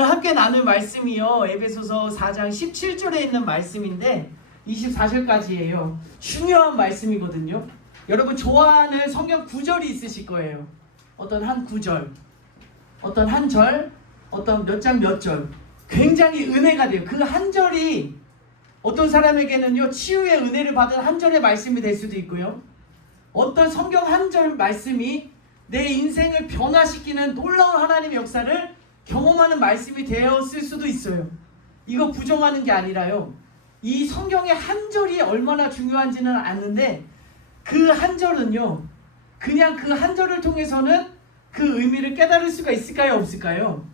오늘 함께 나눌 말씀이요, 에베소서 4장 17절에 있는 말씀인데 24절까지예요. 중요한 말씀이거든요. 여러분 좋아하는 성경 구절이 있으실 거예요. 어떤 한 구절, 어떤 한 절, 어떤 몇 장 몇 절, 굉장히 은혜가 돼요. 그 한 절이 어떤 사람에게는요, 치유의 은혜를 받은 한 절의 말씀이 될 수도 있고요, 어떤 성경 한 절 말씀이 내 인생을 변화시키는 놀라운 하나님의 역사를 경험하는 말씀이 되었을 수도 있어요. 이거 부정하는 게 아니라요, 이 성경의 한 절이 얼마나 중요한지는 아는데 그 한 절은요, 그냥 그 한 절을 통해서는 그 의미를 깨달을 수가 있을까요, 없을까요?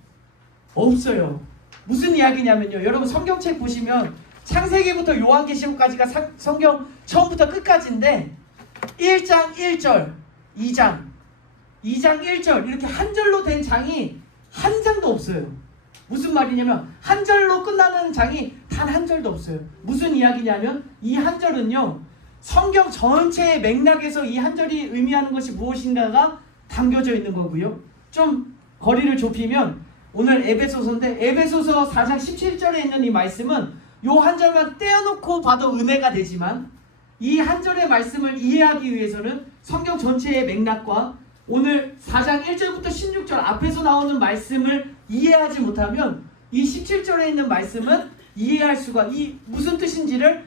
없어요. 무슨 이야기냐면요, 여러분 성경책 보시면 창세기부터 요한계시록까지가 성경 처음부터 끝까지인데 1장 1절, 2장 1절 이렇게 한 절로 된 장이 한 장도 없어요. 무슨 말이냐면 한 절로 끝나는 장이 단 한 절도 없어요. 무슨 이야기냐면 이 한 절은요, 성경 전체의 맥락에서 이 한 절이 의미하는 것이 무엇인가가 담겨져 있는 거고요. 좀 거리를 좁히면 오늘 에베소서인데 에베소서 4장 17절에 있는 이 말씀은 요 한 절만 떼어놓고 봐도 은혜가 되지만 이 한 절의 말씀을 이해하기 위해서는 성경 전체의 맥락과 오늘 4장 1절부터 16절 앞에서 나오는 말씀을 이해하지 못하면 이 17절에 있는 말씀은 이해할 수가, 이 무슨 뜻인지를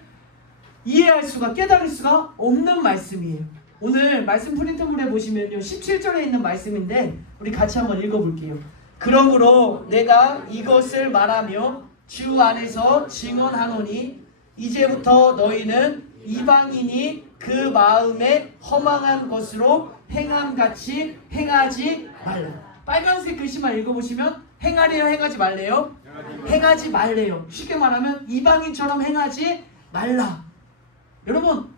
이해할 수가, 깨달을 수가 없는 말씀이에요. 오늘 말씀 프린트물에 보시면요, 17절에 있는 말씀인데 우리 같이 한번 읽어볼게요. 그러므로 내가 이것을 말하며 주 안에서 증언하노니 이제부터 너희는 이방인이 그 마음에 허망한 것으로 행함같이 행하지 말라. 빨간색 글씨만 읽어보시면 행하래요, 행하지 말래요? 행하지 말래요. 쉽게 말하면 이방인처럼 행하지 말라. 여러분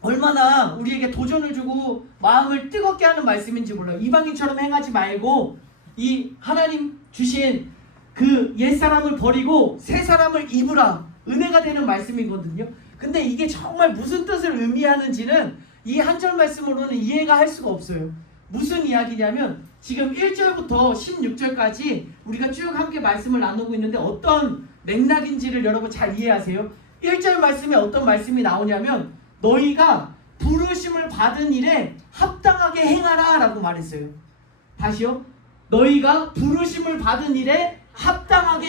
얼마나 우리에게 도전을 주고 마음을 뜨겁게 하는 말씀인지 몰라요. 이방인처럼 행하지 말고 이 하나님 주신 그 옛사람을 버리고 새 사람을 입으라, 은혜가 되는 말씀이거든요. 근데 이게 정말 무슨 뜻을 의미하는지는 이 한 절 말씀으로는 이해가 할 수가 없어요. 무슨 이야기냐면 지금 1절부터 16절까지 우리가 쭉 함께 말씀을 나누고 있는데 어떤 맥락인지를 여러분 잘 이해하세요. 1절 말씀에 어떤 말씀이 나오냐면 너희가 부르심을 받은 일에 합당하게 행하라 라고 말했어요. 다시요. 너희가 부르심을 받은 일에 합당하게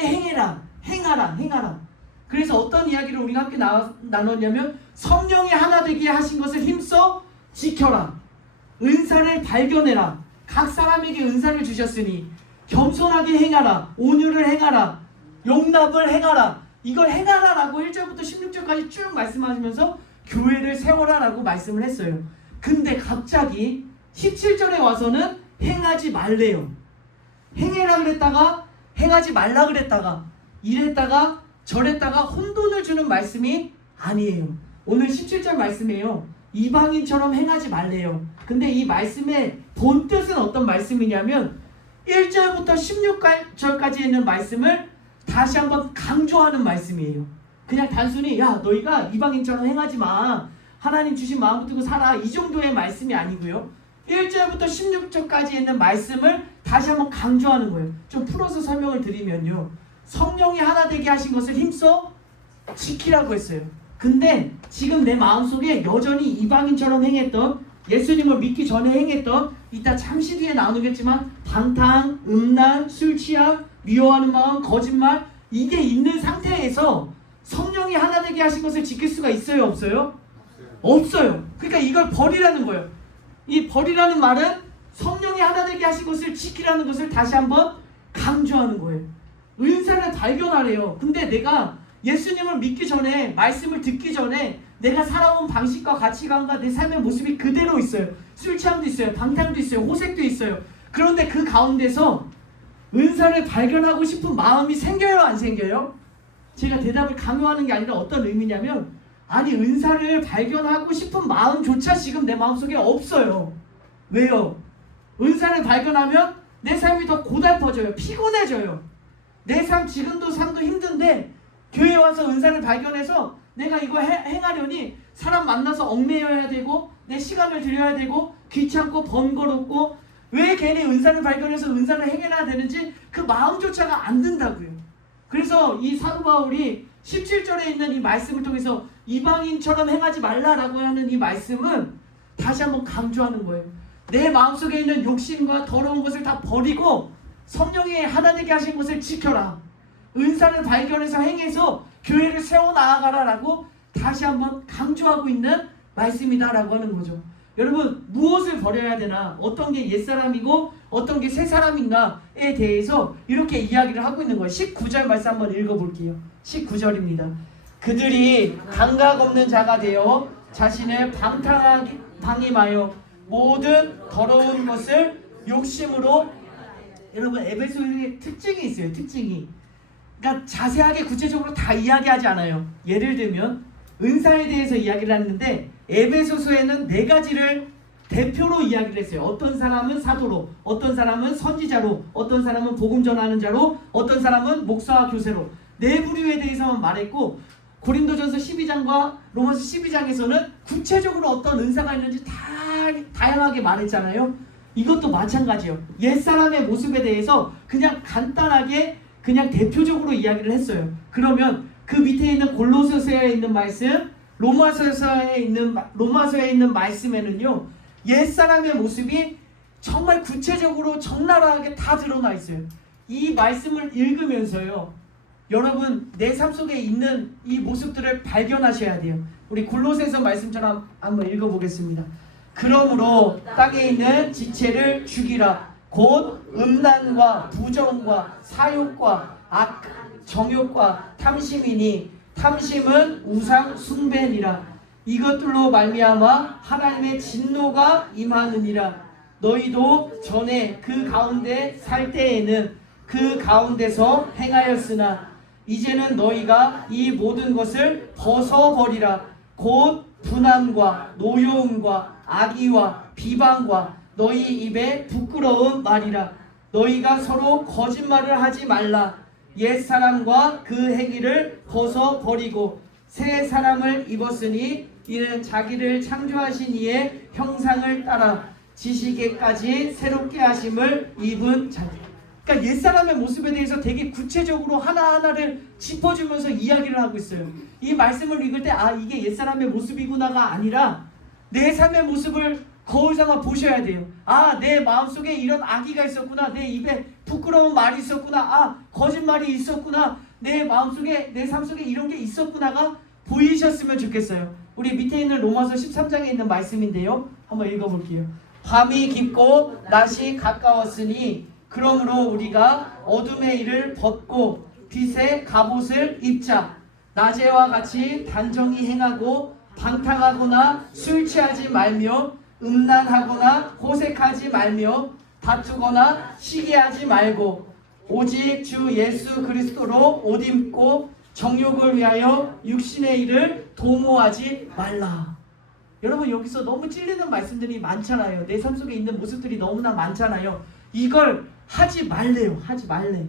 행하라. 그래서 어떤 이야기를 우리가 함께 나눴냐면 성령이 하나 되게 하신 것을 힘써 지켜라, 은사를 발견해라, 각 사람에게 은사를 주셨으니 겸손하게 행하라, 온유를 행하라, 용납을 행하라. 이걸 행하라 라고 1절부터 16절까지 쭉 말씀하시면서 교회를 세워라 라고 말씀을 했어요. 근데 갑자기 17절에 와서는 행하지 말래요. 행해라 그랬다가 행하지 말라 그랬다가 이랬다가 저랬다가 혼돈을 주는 말씀이 아니에요. 오늘 17절 말씀이에요. 이방인처럼 행하지 말래요. 근데 이 말씀의 본뜻은 어떤 말씀이냐면 1절부터 16절까지 있는 말씀을 다시 한번 강조하는 말씀이에요. 그냥 단순히 야 너희가 이방인처럼 행하지 마, 하나님 주신 마음 붙들고 살아, 이 정도의 말씀이 아니고요. 1절부터 16절까지 있는 말씀을 다시 한번 강조하는 거예요. 좀 풀어서 설명을 드리면요, 성령이 하나 되게 하신 것을 힘써 지키라고 했어요. 근데 지금 내 마음속에 여전히 이방인처럼 행했던, 예수님을 믿기 전에 행했던, 이따 잠시 뒤에 나누겠지만 방탕, 음란, 술 취함, 미워하는 마음, 거짓말, 이게 있는 상태에서 성령이 하나 되게 하신 것을 지킬 수가 있어요, 없어요? 없어요. 그러니까 이걸 버리라는 거예요. 이 버리라는 말은 성령이 하나 되게 하신 것을 지키라는 것을 다시 한번 강조하는 거예요. 은사를 발견하래요. 근데 내가 예수님을 믿기 전에, 말씀을 듣기 전에 내가 살아온 방식과 가치관과 내 삶의 모습이 그대로 있어요. 술 취함도 있어요, 방탕도 있어요, 호색도 있어요. 그런데 그 가운데서 은사를 발견하고 싶은 마음이 생겨요, 안 생겨요? 제가 대답을 강요하는 게 아니라 어떤 의미냐면, 아니 은사를 발견하고 싶은 마음조차 지금 내 마음속에 없어요. 왜요? 은사를 발견하면 내 삶이 더 고달퍼져요. 피곤해져요. 내 삶 지금도 삶도 힘든데 교회 와서 은사를 발견해서 내가 이거 행하려니 사람 만나서 얽매여야 되고 내 시간을 들여야 되고 귀찮고 번거롭고 왜 괜히 은사를 발견해서 은사를 행해야 되는지 그 마음조차가 안 든다고요. 그래서 이 사도 바울이 17절에 있는 이 말씀을 통해서 이방인처럼 행하지 말라라고 하는 이 말씀은 다시 한번 강조하는 거예요. 내 마음속에 있는 욕심과 더러운 것을 다 버리고 성령이 하나 되게 하신 것을 지켜라. 은사를 발견해서 행해서 교회를 세워나가라라고 다시 한번 강조하고 있는 말씀이다라고 하는 거죠. 여러분, 무엇을 버려야 되나, 어떤 게 옛사람이고 어떤 게 새사람인가에 대해서 이렇게 이야기를 하고 있는 거예요. 19절 말씀 한번 읽어볼게요. 19절입니다. 그들이 감각 없는 자가 되어 자신을 방임하여 모든 더러운 것을 욕심으로. 여러분, 에베소의 특징이 있어요. 특징이. 그러니까 자세하게 구체적으로 다 이야기하지 않아요. 예를 들면 은사에 대해서 이야기를 하는데 에베소서에는 4가지를 대표로 이야기를 했어요. 어떤 사람은 사도로, 어떤 사람은 선지자로, 어떤 사람은 복음 전하는 자로, 어떤 사람은 목사와 교세로 4부류에 대해서만 말했고, 고린도전서 12장과 로마서 12장에서는 구체적으로 어떤 은사가 있는지 다양하게 말했잖아요. 이것도 마찬가지예요. 옛사람의 모습에 대해서 그냥 간단하게 그냥 대표적으로 이야기를 했어요. 그러면 그 밑에 있는 골로새서에 있는 말씀, 로마서에 있는 말씀에는요, 옛사람의 모습이 정말 구체적으로 적나라하게 다 드러나 있어요. 이 말씀을 읽으면서요, 여러분 내 삶 속에 있는 이 모습들을 발견하셔야 돼요. 우리 골로새서 말씀처럼 한번 읽어보겠습니다. 그러므로 땅에 있는 지체를 죽이라. 곧 음란과 부정과 사욕과 정욕과 탐심이니 탐심은 우상 숭배니라. 이것들로 말미암아 하나님의 진노가 임하느니라. 너희도 전에 그 가운데 살 때에는 그 가운데서 행하였으나 이제는 너희가 이 모든 것을 벗어버리라. 곧 분함과 노여움과 악의와 비방과 너희 입에 부끄러운 말이라. 너희가 서로 거짓말을 하지 말라. 옛사람과 그 행위를 벗어버리고 새 사람을 입었으니 이는 자기를 창조하신 이의 형상을 따라 지식에까지 새롭게 하심을 입은 자들. 그러니까 옛사람의 모습에 대해서 되게 구체적으로 하나하나를 짚어주면서 이야기를 하고 있어요. 이 말씀을 읽을 때 이게 옛사람의 모습이구나가 아니라 내 삶의 모습을 거울 삼아 보셔야 돼요. 내 마음속에 이런 악의가 있었구나. 내 입에 부끄러운 말이 있었구나. 거짓말이 있었구나. 내 마음속에, 내 삶 속에 이런 게 있었구나가 보이셨으면 좋겠어요. 우리 밑에 있는 로마서 13장에 있는 말씀인데요, 한번 읽어볼게요. 밤이 깊고 낮이 가까웠으니 그러므로 우리가 어둠의 일을 벗고 빛의 갑옷을 입자. 낮에와 같이 단정히 행하고 방탕하거나 술 취하지 말며 음란하거나 호색하지 말며 다투거나 시기하지 말고 오직 주 예수 그리스도로 옷 입고 정욕을 위하여 육신의 일을 도모하지 말라. 여러분, 여기서 너무 찔리는 말씀들이 많잖아요. 내 삶 속에 있는 모습들이 너무나 많잖아요. 이걸 하지 말래요. 하지 말래.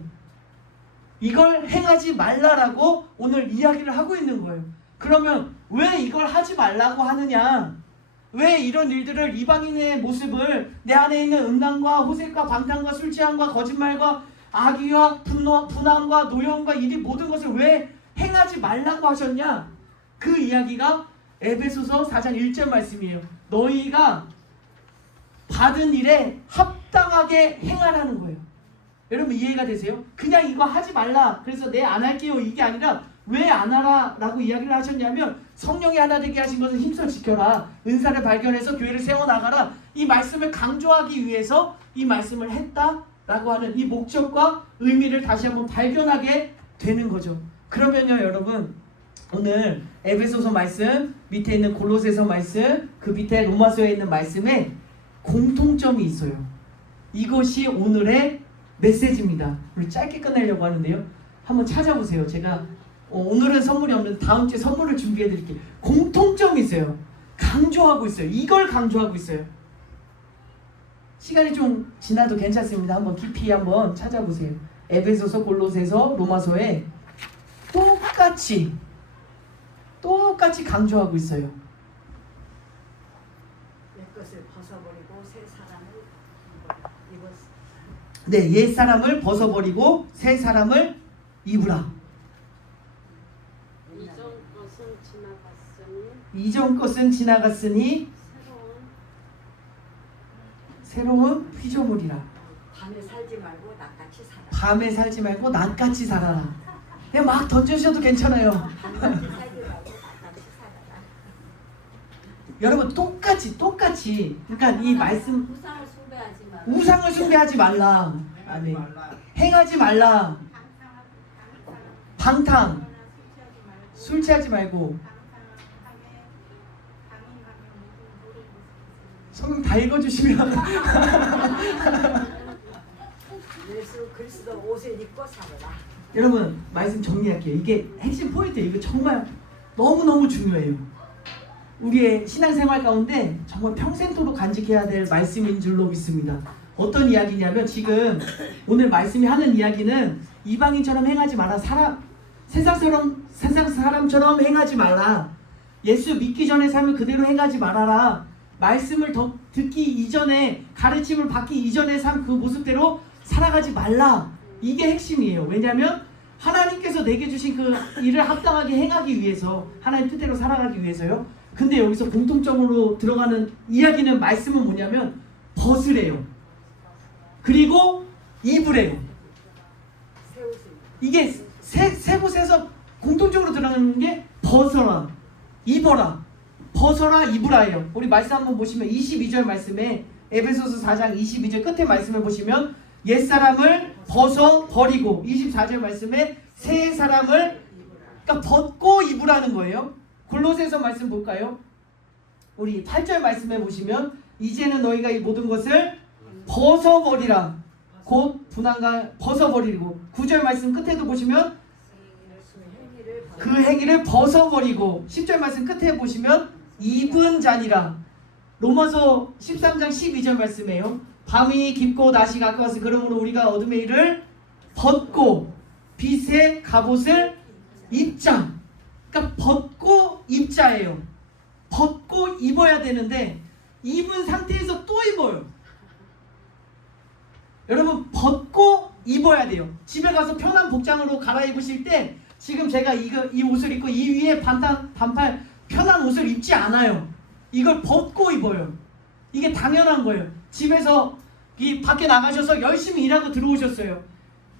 이걸 행하지 말라라고 오늘 이야기를 하고 있는 거예요. 그러면 왜 이걸 하지 말라고 하느냐? 왜 이런 일들을, 이방인의 모습을, 내 안에 있는 음란과 호색과 방탕과 술 취함과 거짓말과 악의와 분함과 노여움과 이 모든 것을 왜 행하지 말라고 하셨냐? 그 이야기가 에베소서 4장 1절 말씀이에요. 너희가 받은 일에 합당하게 행하라는 거예요. 여러분, 이해가 되세요? 그냥 이거 하지 말라, 그래서 내 안 할게요, 이게 아니라 왜 안 하라 라고 이야기를 하셨냐면, 성령이 하나 되게 하신 것을 힘써 지켜라. 은사를 발견해서 교회를 세워나가라. 이 말씀을 강조하기 위해서 이 말씀을 했다라고 하는 이 목적과 의미를 다시 한번 발견하게 되는 거죠. 그러면요, 여러분, 오늘 에베소서 말씀, 밑에 있는 골로새서 말씀, 그 밑에 로마서에 있는 말씀에 공통점이 있어요. 이것이 오늘의 메시지입니다. 우리 짧게 끝내려고 하는데요, 한번 찾아보세요. 제가 오늘은 선물이 없는 다음 주에 선물을 준비해 드릴게요. 공통점이 있어요. 강조하고 있어요. 이걸 강조하고 있어요. 시간이 좀 지나도 괜찮습니다. 한번 깊이 한번 찾아보세요. 에베소서, 골로새서, 로마서에 똑같이 강조하고 있어요. 내 것을 벗어버리고 새 사람을 네, 옛 사람을 벗어버리고 새 사람을 입으라. 이전 것은 지나갔으니 새로운 피조물이라. 밤에 살지 말고 낮같이 살아. 밤에 살지 말고 낮같이 살아라. 그냥 막 던져주셔도 괜찮아요. 밤낮이 살지 말고 낮같이 살아라. 여러분 똑같이 그러니까 이 말씀 우상을 숭배하지 말고. 우상을 숭배하지 말라. 아멘. 행하지 말라. 방탕 술 취하지 말고. 성경 다 읽어주시면 예수 그리스도 옷을 입고 살아라. 여러분 말씀 정리할게요. 이게 핵심 포인트예요. 이거 정말 너무너무 중요해요. 우리의 신앙생활 가운데 정말 평생토록 간직해야 될 말씀인 줄로 믿습니다. 어떤 이야기냐면 지금 오늘 말씀이 하는 이야기는 이방인처럼 행하지 마라. 세상 사람처럼 행하지 말라. 예수 믿기 전의 삶을 그대로 행하지 말아라. 말씀을 더 듣기 이전에, 가르침을 받기 이전의 삶 그 모습대로 살아가지 말라. 이게 핵심이에요. 왜냐하면 하나님께서 내게 주신 그 일을 합당하게 행하기 위해서, 하나님 뜻대로 살아가기 위해서요. 근데 여기서 공통점으로 들어가는 이야기는, 말씀은 뭐냐면 벗으래요. 그리고 입으래요. 이게 세 곳에서 공통적으로 들어가는 게 벗어라, 입어라, 벗어라, 입으라예요. 우리 말씀 한번 보시면 22절 말씀에, 에베소서 4장 22절 끝에 말씀을 보시면 옛사람을 벗어버리고, 24절 말씀에 새 사람을, 그러니까 벗고 입으라는 거예요. 골로새서 말씀 볼까요? 우리 8절 말씀에 보시면 이제는 너희가 이 모든 것을 벗어버리라. 곧 분한과 벗어버리고, 9절 말씀 끝에도 보시면 그 행위를 벗어버리고, 10절 말씀 끝에 보시면 입은 자니라. 로마서 13장 12절 말씀이에요. 밤이 깊고 낮이 가까워서 그러므로 우리가 어둠의 일을 벗고 빛의 갑옷을 입자. 그러니까 벗고 입자예요. 벗고 입어야 되는데 입은 상태에서 또 입어요. 여러분 벗고 입어야 돼요. 집에 가서 편한 복장으로 갈아입으실 때 지금 제가 이 옷을 입고 이 위에 반팔 편한 옷을 입지 않아요. 이걸 벗고 입어요. 이게 당연한 거예요. 집에서 이 밖에 나가셔서 열심히 일하고 들어오셨어요.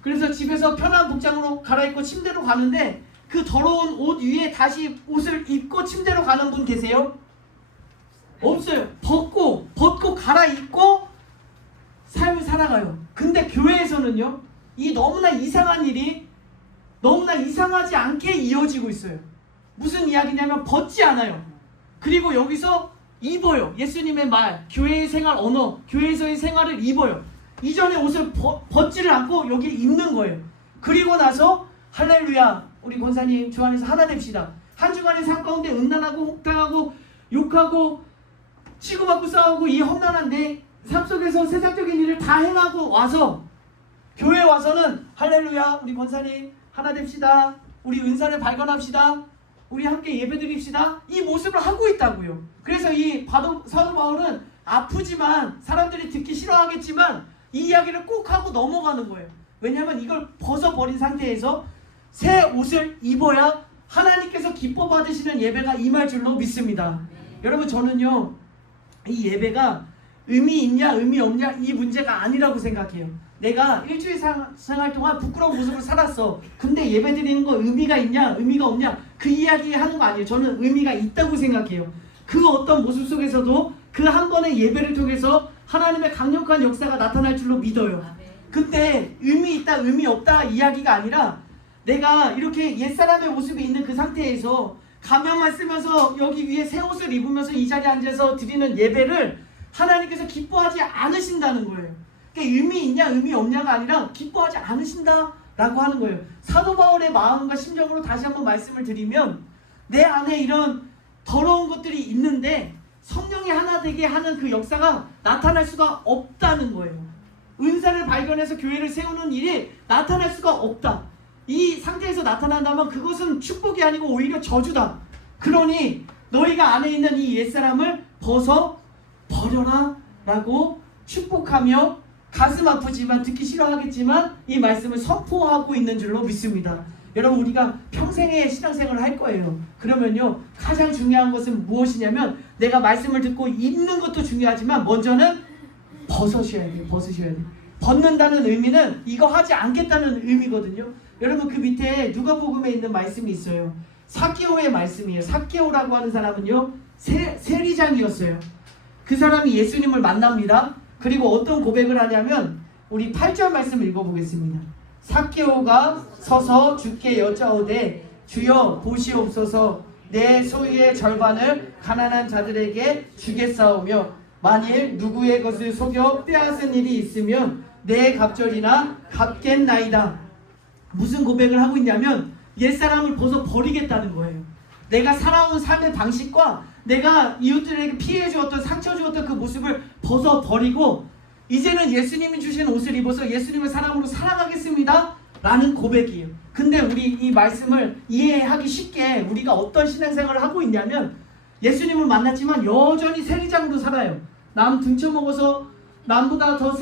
그래서 집에서 편한 복장으로 갈아입고 침대로 가는데 그 더러운 옷 위에 다시 옷을 입고 침대로 가는 분 계세요? 없어요. 벗고 갈아입고 삶을 살아가요. 근데 교회에서는요, 이 너무나 이상한 일이 너무나 이상하지 않게 이어지고 있어요. 무슨 이야기냐면 벗지 않아요. 그리고 여기서 입어요. 예수님의 말, 교회의 생활 언어, 교회에서의 생활을 입어요. 이전에 옷을 벗지를 않고 여기 입는 거예요. 그리고 나서 할렐루야, 우리 권사님 주 안에서 하나 됩시다. 한 주간의 삶 가운데 음란하고 혹당하고 욕하고 치고받고 싸우고 이 험난한 내 삶 속에서 세상적인 일을 다 행하고 와서 교회에 와서는 할렐루야, 우리 권사님 하나 됩시다. 우리 은사를 발견합시다. 우리 함께 예배드립시다. 이 모습을 하고 있다고요. 그래서 이 사도 바울은 아프지만 사람들이 듣기 싫어하겠지만 이 이야기를 꼭 하고 넘어가는 거예요. 왜냐하면 이걸 벗어버린 상태에서 새 옷을 입어야 하나님께서 기뻐 받으시는 예배가 임할 줄로 믿습니다. 여러분, 저는요, 이 예배가 의미 있냐 의미 없냐 이 문제가 아니라고 생각해요. 내가 일주일 생활 동안 부끄러운 모습을 살았어. 근데 예배 드리는 거 의미가 있냐 의미가 없냐 그 이야기 하는 거 아니에요. 저는 의미가 있다고 생각해요. 그 어떤 모습 속에서도 그 한 번의 예배를 통해서 하나님의 강력한 역사가 나타날 줄로 믿어요. 근데 의미 있다 의미 없다 이야기가 아니라 내가 이렇게 옛사람의 모습이 있는 그 상태에서 가면만 쓰면서 여기 위에 새 옷을 입으면서 이 자리에 앉아서 드리는 예배를 하나님께서 기뻐하지 않으신다는 거예요. 그러니까 의미 있냐 의미 없냐가 아니라 기뻐하지 않으신다라고 하는 거예요. 사도 바울의 마음과 심정으로 다시 한번 말씀을 드리면, 내 안에 이런 더러운 것들이 있는데 성령이 하나 되게 하는 그 역사가 나타날 수가 없다는 거예요. 은사를 발견해서 교회를 세우는 일이 나타날 수가 없다. 이 상태에서 나타난다면 그것은 축복이 아니고 오히려 저주다. 그러니 너희가 안에 있는 이 옛사람을 벗어 버려라 라고 축복하며 가슴 아프지만 듣기 싫어하겠지만 이 말씀을 선포하고 있는 줄로 믿습니다. 여러분 우리가 평생의 신앙생활을 할 거예요. 그러면요 가장 중요한 것은 무엇이냐면 내가 말씀을 듣고 읽는 것도 중요하지만 먼저는 벗으셔야 돼요. 벗으셔야 돼요. 벗는다는 의미는 이거 하지 않겠다는 의미거든요. 여러분 그 밑에 누가복음에 있는 말씀이 있어요. 삭개오의 말씀이에요. 삭개오라고 하는 사람은요 세리장이었어요. 그 사람이 예수님을 만납니다. 그리고 어떤 고백을 하냐면 우리 8절 말씀 읽어보겠습니다. 삭개오가 서서 주께 여짜오되 주여 보시옵소서 내 소유의 절반을 가난한 자들에게 주겠사오며 만일 누구의 것을 속여 빼앗은 일이 있으면 내 갑절이나 갚겠나이다. 무슨 고백을 하고 있냐면 옛사람을 벗어 버리겠다는 거예요. 내가 살아온 삶의 방식과 내가 이웃들에게 피해 주었던 상처 주었던 그 모습을 벗어 버리고 이제는 예수님이 주신 옷을 입어서 예수님의 사람으로 살아가겠습니다 라는 고백이에요. 근데 우리 이 말씀을 이해하기 쉽게 우리가 어떤 신앙생활을 하고 있냐면 예수님을 만났지만 여전히 세리장으로 살아요. 남 등쳐먹어서 남보다 더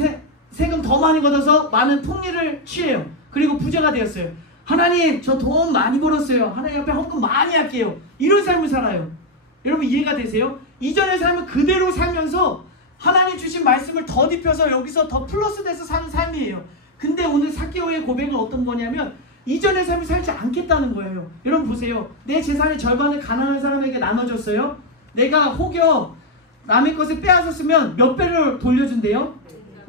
세금 더 많이 걷어서 많은 폭리를 취해요. 그리고 부자가 되었어요. 하나님 저 돈 많이 벌었어요. 하나님 앞에 헌금 많이 할게요. 이런 삶을 살아요. 여러분 이해가 되세요? 이전의 삶을 그대로 살면서 하나님 주신 말씀을 덧입혀서 여기서 더 플러스 돼서 사는 삶이에요. 근데 오늘 삭개오의 고백은 어떤 거냐면 이전의 삶을 살지 않겠다는 거예요. 여러분 보세요. 내 재산의 절반을 가난한 사람에게 나눠줬어요. 내가 혹여 남의 것을 빼앗았으면 몇 배를 돌려준대요?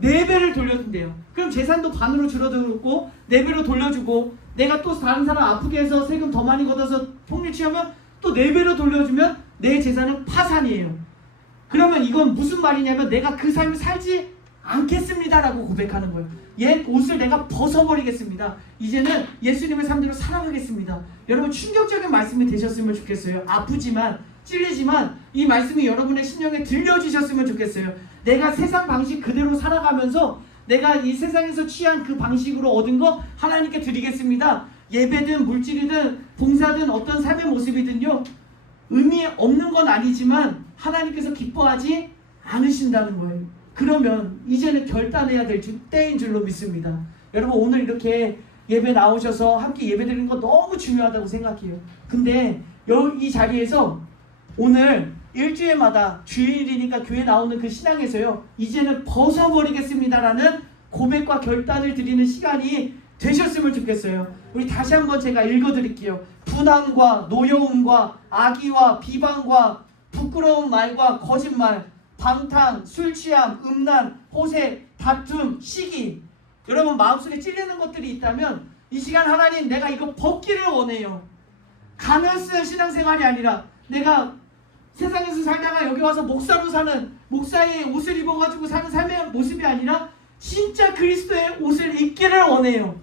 4배를 돌려준대요. 그럼 재산도 반으로 줄어들고 4배로 돌려주고 내가 또 다른 사람 아프게 해서 세금 더 많이 걷어서 폭리 취하면 또 4배로 돌려주면 내 재산은 파산이에요. 그러면 이건 무슨 말이냐면 내가 그 삶을 살지 않겠습니다 라고 고백하는 거예요. 옛 옷을 내가 벗어버리겠습니다. 이제는 예수님의 삶대로 살아가겠습니다. 여러분 충격적인 말씀이 되셨으면 좋겠어요. 아프지만 찔리지만 이 말씀이 여러분의 심령에 들려주셨으면 좋겠어요. 내가 세상 방식 그대로 살아가면서 내가 이 세상에서 취한 그 방식으로 얻은 거 하나님께 드리겠습니다. 예배든 물질이든 봉사든 어떤 삶의 모습이든요 의미 없는 건 아니지만 하나님께서 기뻐하지 않으신다는 거예요. 그러면 이제는 결단해야 될 때인 줄로 믿습니다. 여러분 오늘 이렇게 예배 나오셔서 함께 예배 드리는 거 너무 중요하다고 생각해요. 근데 이 자리에서 오늘 일주일마다 주일이니까 교회 나오는 그 신앙에서요 이제는 벗어버리겠습니다라는 고백과 결단을 드리는 시간이 되셨으면 좋겠어요. 우리 다시 한번 제가 읽어드릴게요. 분함과 노여움과 악의와 비방과 부끄러운 말과 거짓말, 방탕, 술취함, 음란, 호색, 다툼, 시기. 여러분 마음속에 찔리는 것들이 있다면 이 시간 하나님 내가 이거 벗기를 원해요. 가면스한 신앙생활이 아니라 내가 세상에서 살다가 여기 와서 목사로 사는 목사의 옷을 입어가지고 사는 삶의 모습이 아니라 진짜 그리스도의 옷을 입기를 원해요.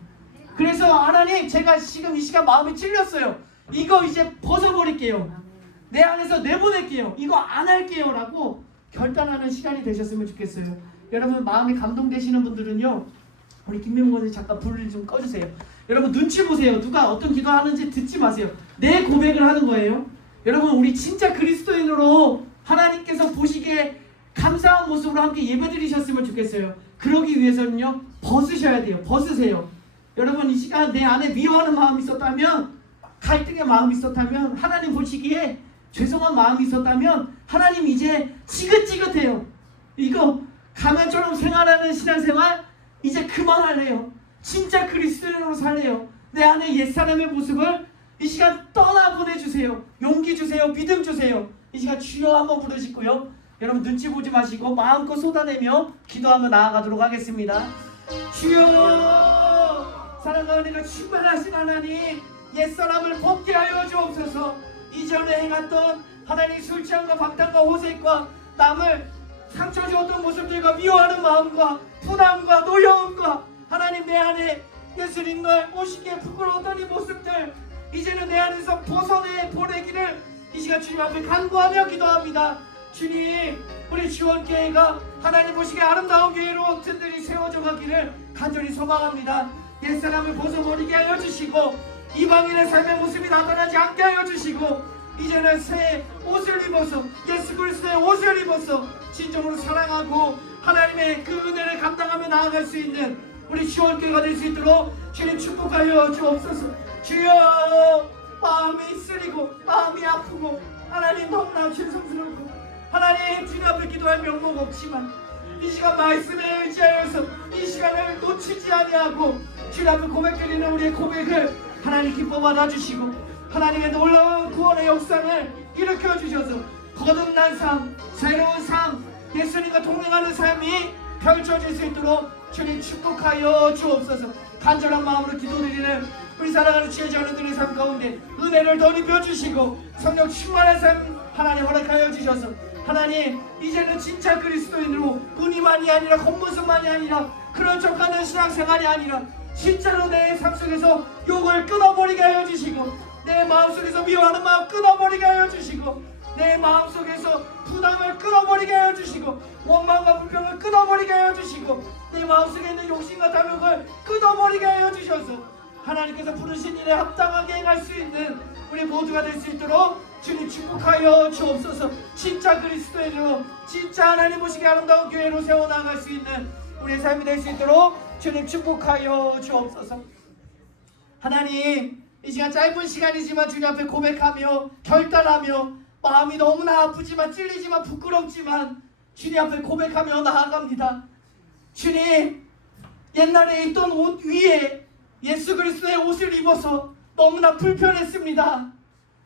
그래서 하나님 제가 지금 이 시간 마음이 찔렸어요. 이거 이제 벗어버릴게요. 내 안에서 내보낼게요. 이거 안 할게요 라고 결단하는 시간이 되셨으면 좋겠어요. 여러분 마음이 감동되시는 분들은요 우리 김명곤 선생님 잠깐 불을 좀 꺼주세요. 여러분 눈치 보세요. 누가 어떤 기도하는지 듣지 마세요. 내 고백을 하는 거예요. 여러분 우리 진짜 그리스도인으로 하나님께서 보시기에 감사한 모습으로 함께 예배드리셨으면 좋겠어요. 그러기 위해서는요 벗으셔야 돼요. 벗으세요. 여러분 이 시간 내 안에 미워하는 마음이 있었다면 갈등의 마음이 있었다면 하나님 보시기에 죄송한 마음이 있었다면 하나님 이제 지긋지긋해요. 이거 가면처럼 생활하는 신앙생활 이제 그만할래요. 진짜 그리스도인으로 살래요. 내 안에 옛사람의 모습을 이 시간 떠나보내주세요. 용기 주세요. 믿음 주세요. 이 시간 주여 한번 부르시고요. 여러분 눈치 보지 마시고 마음껏 쏟아내며 기도하며 나아가도록 하겠습니다. 주여 사랑과 은혜가 충만하신 하나님 옛사람을 벗게 하여 주옵소서. 이전에 행했던 하나님 술 취함과 방탕과 호색과 남을 상처 주었던 모습들과 미워하는 마음과 분함과 노여움과 하나님 내 안에 예수님을 모시기에 부끄러웠던 이 모습들 이제는 내 안에서 벗어내 보내기를 이 시간 주님 앞에 간구하며 기도합니다. 주님 우리 지원교회가 하나님 보시기에 아름다운 교회로 든든히 세워져 가기를 간절히 소망합니다. 옛사람을 벗어버리게 하여 주시고 이방인의 삶의 모습이 나타나지 않게 하여 주시고 이제는 새 옷을 입어서 예수 그리스도의 옷을 입어서 진정으로 사랑하고 하나님의 그 은혜를 감당하며 나아갈 수 있는 우리 지원교회가 될 수 있도록 주님 축복하여 주옵소서. 주여, 마음이 쓰리고 마음이 아프고 하나님 너무나 죄송스럽고 하나님 주님 앞에 기도할 명목 없지만 이 시간 말씀에 의지하여서 이 시간을 놓치지 아니하고 주님 앞에 고백드리는 우리의 고백을 하나님 기뻐 받아주시고 하나님의 놀라운 구원의 역사를 일으켜 주셔서 거듭난 삶, 새로운 삶, 예수님과 동행하는 삶이 펼쳐질 수 있도록 주님 축복하여 주옵소서. 간절한 마음으로 기도드리는 우리 사랑하는 지혜자녀들의 삶 가운데 은혜를 덧입혀 주시고 성령 충만한 삶 하나님 허락하여 주셔서 하나님 이제는 진짜 그리스도인으로 은희만이 아니라 겉모습만이 아니라 그런 척하는 신앙생활이 아니라 진짜로 내 삶 속에서 욕을 끊어버리게 하여 주시고 내 마음속에서 미워하는 마음 끊어버리게 하여 주시고 내 마음속에서 부담을 끊어버리게 하여 주시고 원망과 불평을 끊어버리게 하여 주시고 내 마음속에 있는 욕심과 탐욕을 끊어버리게 하여 주셔서 하나님께서 부르신 일에 합당하게 행할 수 있는 우리 모두가 될 수 있도록 주님 축복하여 주옵소서. 진짜 그리스도인으로 진짜 하나님 보시기에 아름다운 교회로 세워나갈 수 있는 우리의 삶이 될 수 있도록 주님 축복하여 주옵소서. 하나님 이 시간 짧은 시간이지만 주님 앞에 고백하며 결단하며 마음이 너무나 아프지만 찔리지만 부끄럽지만 주님 앞에 고백하며 나아갑니다. 주님, 옛날에 입던 옷 위에 예수 그리스도의 옷을 입어서 너무나 불편했습니다.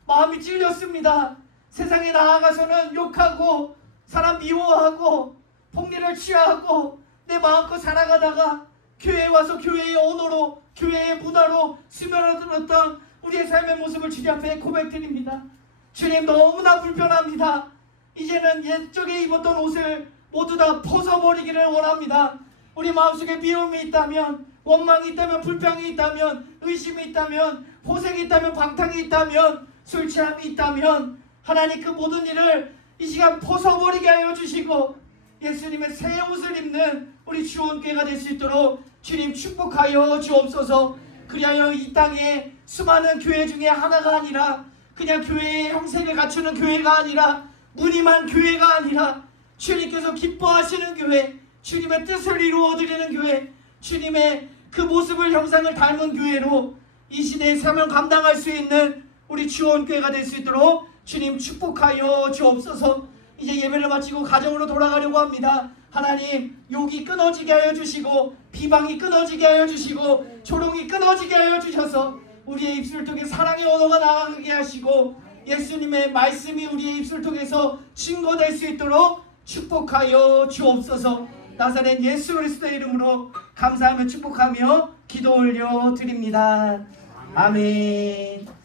마음이 찔렸습니다. 세상에 나아가서는 욕하고 사람 미워하고 폭리를 취하고 내 마음껏 살아가다가 교회에 와서 교회의 언어로 교회의 문화로 스며들었던 우리의 삶의 모습을 주님 앞에 고백드립니다. 주님 너무나 불편합니다. 이제는 옛적에 입었던 옷을 모두 다 벗어버리기를 원합니다. 우리 마음속에 미움이 있다면 원망이 있다면 불평이 있다면 의심이 있다면 호색이 있다면 방탕이 있다면 술 취함이 있다면 하나님 그 모든 일을 이 시간 벗어버리게 하여 주시고 예수님의 새 옷을 입는 우리 주원교회가 될 수 있도록 주님 축복하여 주옵소서. 그리하여 이 땅에 수많은 교회 중에 하나가 아니라 그냥 교회의 형색을 갖추는 교회가 아니라 무늬만 교회가 아니라 주님께서 기뻐하시는 교회, 주님의 뜻을 이루어드리는 교회, 주님의 그 모습을 형상을 닮은 교회로 이 시대의 사명 감당할 수 있는 우리 주원교회가 될 수 있도록 주님 축복하여 주옵소서. 이제 예배를 마치고 가정으로 돌아가려고 합니다. 하나님 욕이 끊어지게 하여 주시고 비방이 끊어지게 하여 주시고 조롱이 끊어지게 하여 주셔서 우리의 입술 통해 사랑의 언어가 나가게 하시고 예수님의 말씀이 우리의 입술 통해서 증거될 수 있도록 축복하여 주옵소서. 나사렛 예수 그리스도의 이름으로 감사하며 축복하며 기도 올려 드립니다. 아멘.